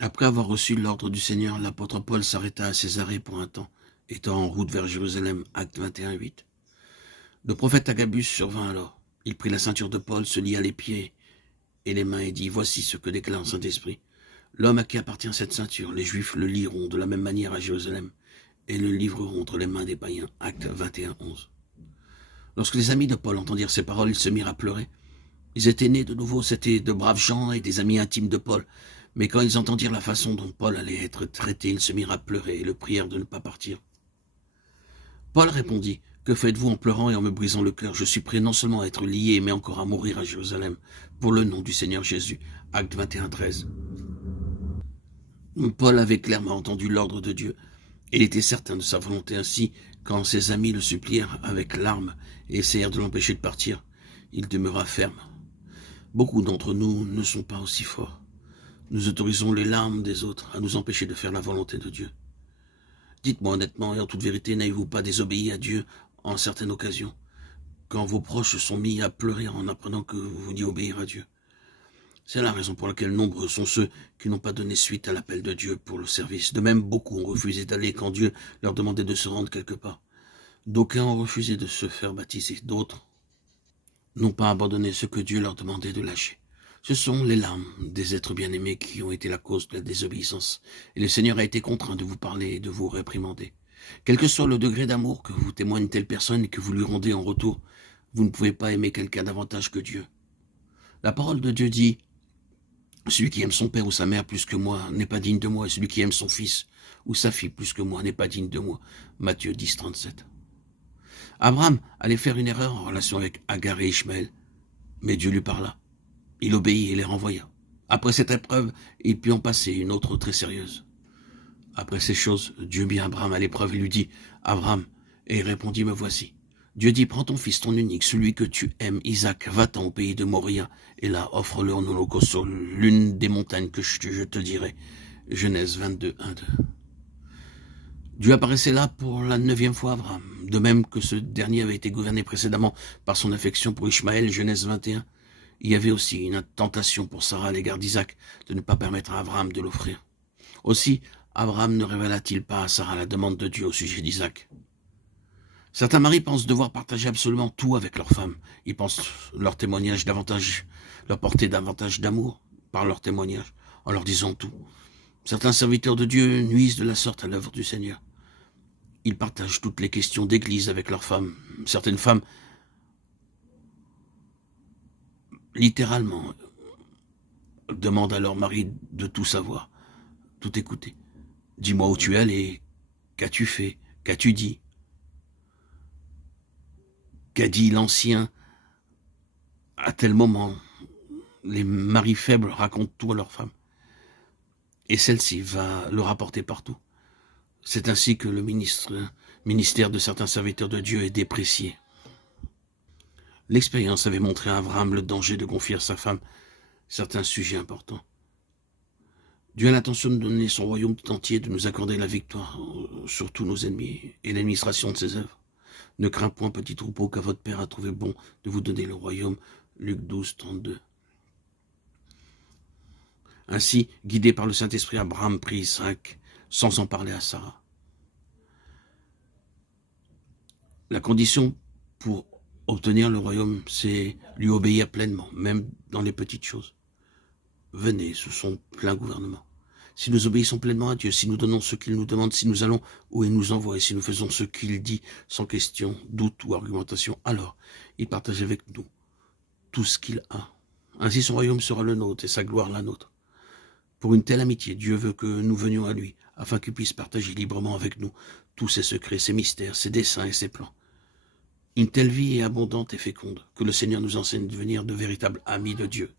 Après avoir reçu l'ordre du Seigneur, l'apôtre Paul s'arrêta à Césarée pour un temps, étant en route vers Jérusalem, acte 21:8. Le prophète Agabus survint alors. Il prit la ceinture de Paul, se lia les pieds et les mains et dit « Voici ce que déclare le Saint-Esprit. L'homme à qui appartient cette ceinture, les Juifs le lieront de la même manière à Jérusalem et le livreront entre les mains des païens. » Acte 21:11. Lorsque les amis de Paul entendirent ces paroles, ils se mirent à pleurer. Ils étaient nés de nouveau, c'étaient de braves gens et des amis intimes de Paul. Mais quand ils entendirent la façon dont Paul allait être traité, ils se mirent à pleurer et le prièrent de ne pas partir. Paul répondit « Que faites-vous en pleurant et en me brisant le cœur? Je suis prêt non seulement à être lié, mais encore à mourir à Jérusalem, pour le nom du Seigneur Jésus. » Acte 21:13. Paul avait clairement entendu l'ordre de Dieu. Il était certain de sa volonté ainsi, quand ses amis le supplièrent avec larmes et essayèrent de l'empêcher de partir, il demeura ferme. Beaucoup d'entre nous ne sont pas aussi forts. Nous autorisons les larmes des autres à nous empêcher de faire la volonté de Dieu. Dites-moi honnêtement et en toute vérité, n'avez-vous pas désobéi à Dieu en certaines occasions, quand vos proches sont mis à pleurer en apprenant que vous veniez obéir à Dieu? C'est la raison pour laquelle nombreux sont ceux qui n'ont pas donné suite à l'appel de Dieu pour le service. De même, beaucoup ont refusé d'aller quand Dieu leur demandait de se rendre quelque part. D'aucuns ont refusé de se faire baptiser, d'autres n'ont pas abandonné ce que Dieu leur demandait de lâcher. Ce sont les larmes des êtres bien-aimés qui ont été la cause de la désobéissance. Et le Seigneur a été contraint de vous parler et de vous réprimander. Quel que soit le degré d'amour que vous témoigne telle personne et que vous lui rendez en retour, vous ne pouvez pas aimer quelqu'un davantage que Dieu. La parole de Dieu dit « Celui qui aime son père ou sa mère plus que moi n'est pas digne de moi, et celui qui aime son fils ou sa fille plus que moi n'est pas digne de moi. » Matthieu 10:37. Abraham allait faire une erreur en relation avec Agar et Ishmaël, mais Dieu lui parla. Il obéit et les renvoya. Après cette épreuve, il put en passer une autre très sérieuse. Après ces choses, Dieu mit Abraham à l'épreuve et lui dit « Abraham » et il répondit « Me voici ». Dieu dit « Prends ton fils, ton unique, celui que tu aimes, Isaac, va-t'en au pays de Moria, et là offre-le en holocauste sur l'une des montagnes que je te dirai. » Genèse 22:1-2. Dieu apparaissait là pour la 9e fois à Abraham, de même que ce dernier avait été gouverné précédemment par son affection pour Ishmaël, Genèse 21. Il y avait aussi une tentation pour Sarah à l'égard d'Isaac de ne pas permettre à Abraham de l'offrir. Aussi, Abraham ne révéla-t-il pas à Sarah la demande de Dieu au sujet d'Isaac? Certains maris pensent devoir partager absolument tout avec leurs femmes. Ils pensent leur témoignage davantage, leur porter davantage d'amour par leur témoignage, en leur disant tout. Certains serviteurs de Dieu nuisent de la sorte à l'œuvre du Seigneur. Ils partagent toutes les questions d'église avec leurs femmes. Certaines femmes, littéralement, demandent à leur mari de tout savoir, tout écouter. Dis-moi où tu es allé, qu'as-tu fait, qu'as-tu dit? Qu'a dit l'ancien à tel moment? Les maris faibles racontent tout à leur femme. Et celle-ci va le rapporter partout. C'est ainsi que le ministère de certains serviteurs de Dieu est déprécié. L'expérience avait montré à Abraham le danger de confier à sa femme certains sujets importants. Dieu a l'intention de donner son royaume tout entier, de nous accorder la victoire sur tous nos ennemis et l'administration de ses œuvres. Ne crains point, petit troupeau, car votre Père a trouvé bon de vous donner le royaume. Luc 12:32. Ainsi, guidé par le Saint-Esprit, Abraham prit Isaac sans en parler à Sarah. La condition pour obtenir le royaume, c'est lui obéir pleinement, même dans les petites choses. Venez sous son plein gouvernement. Si nous obéissons pleinement à Dieu, si nous donnons ce qu'il nous demande, si nous allons où il nous envoie, et si nous faisons ce qu'il dit sans question, doute ou argumentation, alors il partage avec nous tout ce qu'il a. Ainsi son royaume sera le nôtre et sa gloire la nôtre. Pour une telle amitié, Dieu veut que nous venions à lui, afin qu'il puisse partager librement avec nous tous ses secrets, ses mystères, ses desseins et ses plans. Une telle vie est abondante et féconde, que le Seigneur nous enseigne de devenir de véritables amis de Dieu.